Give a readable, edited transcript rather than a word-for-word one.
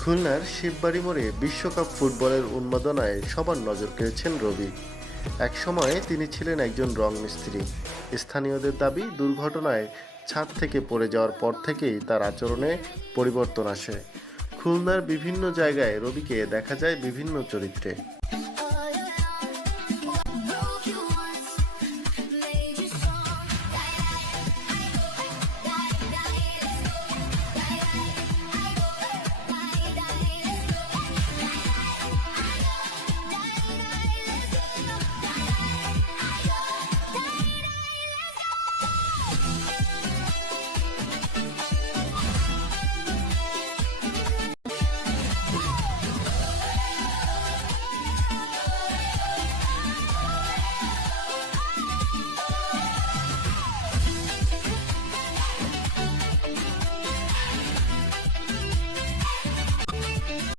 খুলনার শিববাড়ি মোড়ে বিশ্বকাপ ফুটবলের উন্মাদনায় সবার নজর কেড়েছেন রবি। একসময় তিনি ছিলেন একজন রং মিস্ত্রি। স্থানীয়দের দাবি, দুর্ঘটনায় ছাদ থেকে পড়ে যাওয়ার পর থেকেই তার আচরণে পরিবর্তন আসে। খুলনার বিভিন্ন জায়গায় রবিকে দেখা যায় বিভিন্ন চরিত্রে।